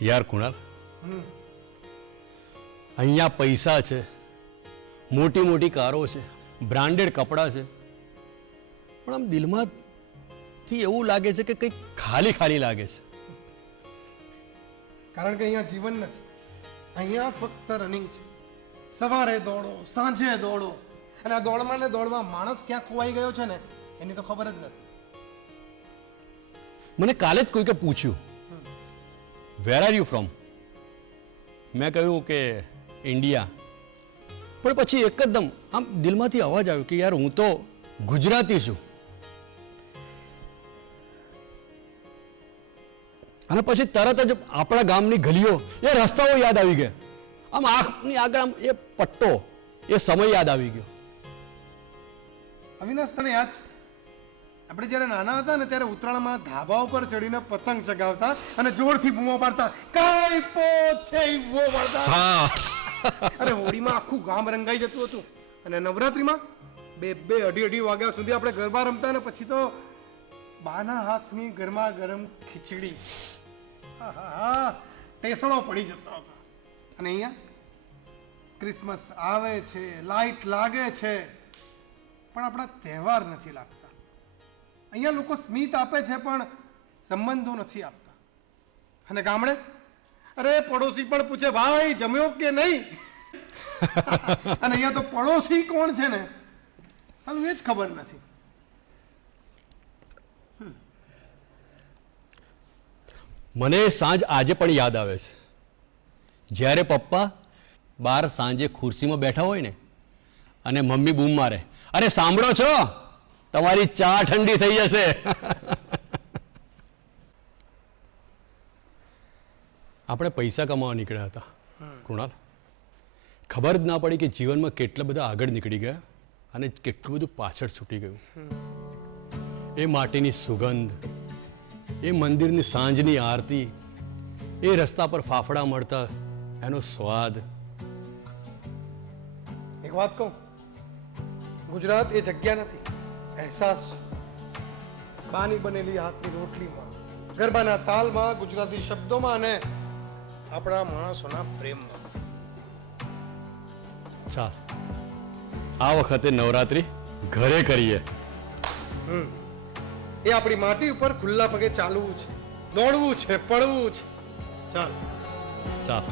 યાર કુણાલ, અહીંયા પૈસા છે, મોટી મોટી કારો છે, બ્રાન્ડેડ કપડાં છે, પણ આમ દિલમાંથી એવું લાગે છે કે કંઈક ખાલી ખાલી લાગે છે. કારણ કે અહીંયા જીવન નથી, અહીંયા ફક્ત રનિંગ છે. સવારે દોડો, સાંજે દોડો, અને આ દોડમાં ને દોડમાં માણસ ક્યાં ખોવાઈ ગયો છે ને એની તો ખબર જ નથી. મને કાલે જ કોઈકે પૂછ્યું, વેર આર યુ ફ્રોમ? મેં કહ્યું કે ઇન્ડિયા. પણ પછી એકદમ આમ દિલમાંથી અવાજ આવ્યો કે યાર હું તો ગુજરાતી છું. અને પછી તરત જ આપણા ગામની ગલીઓ, એ રસ્તાઓ યાદ આવી ગયા. આમ આંખની આગળ આમ એ પટ્ટો, એ સમય યાદ આવી ગયો. અવિનાશ, તને યાદ છે આપણે જ્યારે નાના હતા ને ત્યારે ઉત્તરાયણમાં ધાબા ઉપર ચડીને પતંગ ચગાવતા અને જોરથી બૂમો પાડતા, કાઈ પોત છે વો વળતા. હા, અરે હોળીમાં આખું ગામ રંગાઈ જતું હતું, અને નવરાત્રીમાં બે અઢી વાગ્યા સુધી આપણે ગરબા રમતા, ને પછી તો બાના હાથની ગરમા ગરમ ખીચડી, ટેસણો પડી જતા હતા. અને અહીંયા ક્રિસમસ આવે છે, લાઈટ લાગે છે, પણ આપણા તહેવાર નથી લાગતા. અહીંયા લોકો સ્મિત આપે છે પણ સંબંધો નથી આપતા. અને ગામડે અરે પડોશી પણ પૂછે, ભાઈ જમ્યો કે નહીં? અને અહીંયા તો પડોશી કોણ છે ને સાલું એ જ ખબર નથી. મને સાંજ આજે પણ યાદ આવે છે, જ્યારે પપ્પા બહાર સાંજે ખુરશીમાં બેઠા હોય ને અને મમ્મી બૂમ મારે, અરે સાંભળો છો, તમારી ચા ઠંડી થઈ જશે. આપણે પૈસા કમાવા નીકળ્યા હતા કૃણાલ. ખબર જ ના પડી કે જીવનમાં કેટલા બધા આગળ નીકળી ગયા અને કેટલું બધું પાછળ છૂટી ગયું. એ માટીની સુગંધ, એ મંદિરની સાંજની આરતી, એ રસ્તા પર ફાફડા મળતા એનો સ્વાદ. એક વાત કહું, ગુજરાત એ જગ્યા નથી, અહેસાસ છે. બાની બનેલી હાથની રોટલીમાં, ગરબાના તાલમાં, ગુજરાતી શબ્દોમાં અને આપણા માણસોના પ્રેમમાં. ચાલ, આ વખતે નવરાત્રી ઘરે કરીએ. એ આપણી માટી ઉપર ખુલ્લા પગે ચાલવું છે, દોડવું છે, પડવું છે. ચાલ ચાલ.